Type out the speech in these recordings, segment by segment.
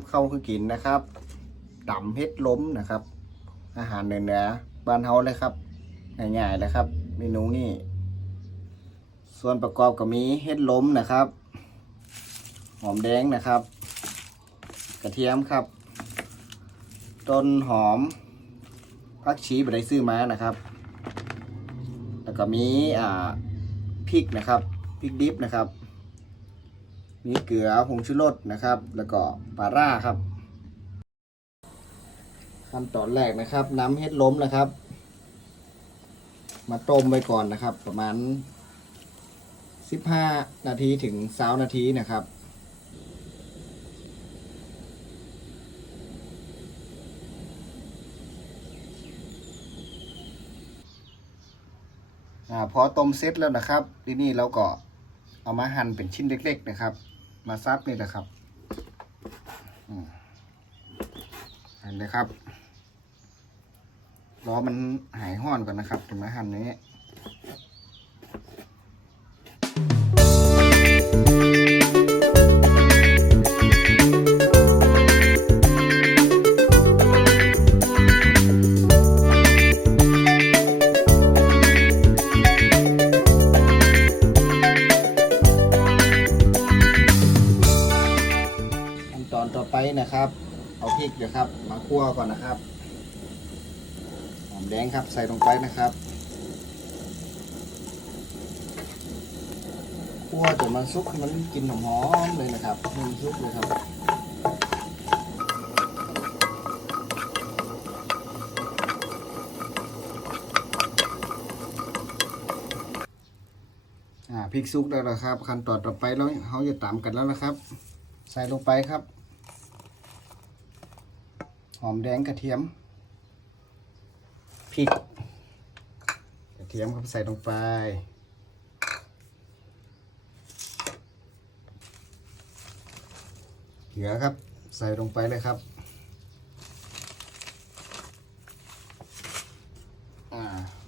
ับข้าวคือกินนะครับตำเฮ็ดล้มนะครับ อาหารเหนือๆบ้านเฮาเลยครับง่ายๆเลยครับเมนูนี้ส่วนประกอบก็มีเฮ็ดล้มนะครับ หอมแดงนะครับ กระเทียมครับ ต้นหอมผักชีบได้ซื้อมานะครับ แล้วก็มีอ่าพริกนะครับพริกดิบนะครับ มีเกลือผงชูรสนะครับ แล้วก็ปลาร่าครับ ขั้นตอนแรกนะครับ น้ำเฮ็ดล้มนะครับ มาต้มไว้ก่อนนะครับ ประมาณ 15 นาทีถึง20นาทีนะครับอพอต้มเสร็จแล้วนะครับ ทีนี้เราก็เอามาหั่นเป็นชิ้นเล็ก ๆ นะครับ มาซับนี่แหละครับเห็นเลยครับล้อมันหายห้อนก่อนนะครับ ถึงมาหั่นนี้ ครับ มาคั่วก่อนนะครับ หอมแดงครับใส่ลงไปนะครับคั่วจนมันสุกมันกินหอมๆเลยนะครับมันสุกเลยครับอ่าพริกสุกแล้วนะครับ ขั้นตอนต่อไปเราเขาจะตามกันแล้วนะครับ ใส่ลงไปครับ หอมแดงกระเทียมพริกกระเทียมครับใส่ลงไปเกลือครับใส่ลงไปเลยครับ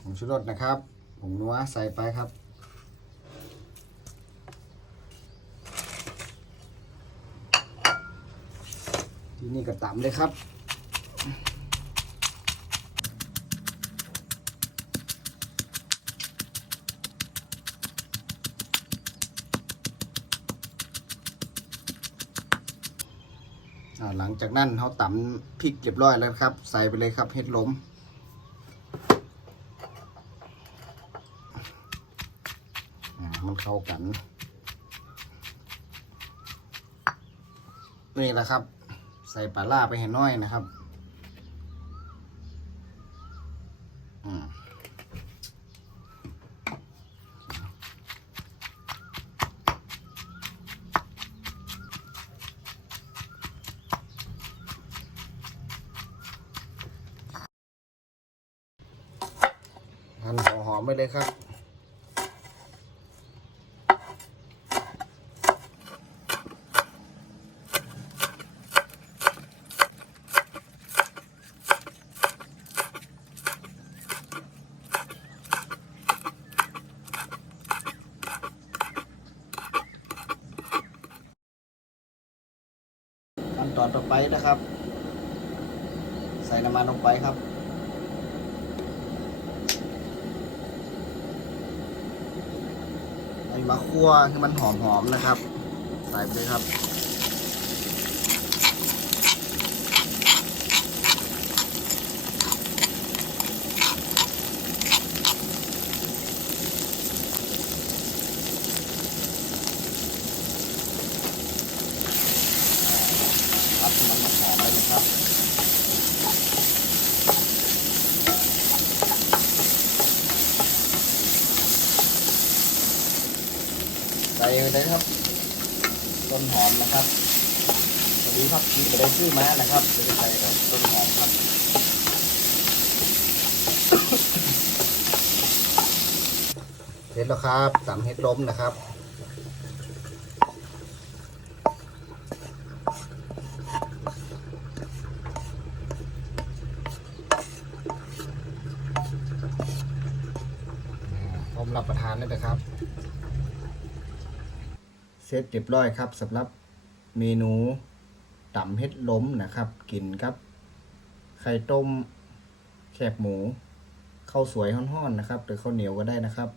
ผงชูรสนะครับผงนัวใส่ไปครับ ที่นี้ก็ตำเลยครับ หลังจากนั้นเขาตำพริกเรียบร้อยแล้วครับ ใส่ไปเลยครับเห็ดล้มมันเข้ากันนี่แหละครับ ใส่ปลาล่าไปให้น้อยนะครับ หั่นหัวหอมไปเลยครับ ขั้นตอนต่อไปนะครับ ใส่น้ำมันลงไปครับ ไอ้มาคั่วให้มันหอมๆนะครับ ใส่ไปเลยครับครับมันหอมๆเลยนะครับ ส่ไปเลยครับ ต้นหอมนะครับตอนนี้ผักชีไปได้ซื้อมานะครับเดี๋ยวจะใส่กับต้นหอมครับเสร็จแล้วครับตำเห็ดล้มนะครับพร้อมรับประทานได้เลยครับ ร็จเรียบร้อยครับสำหรับเมนูตำเฮ็ดล้มนะครับ กินครับ ไข่ต้มแคบหมูข้าวสวยห้อนๆนะครับ หรือข้าวเหนียวก็ได้นะครับ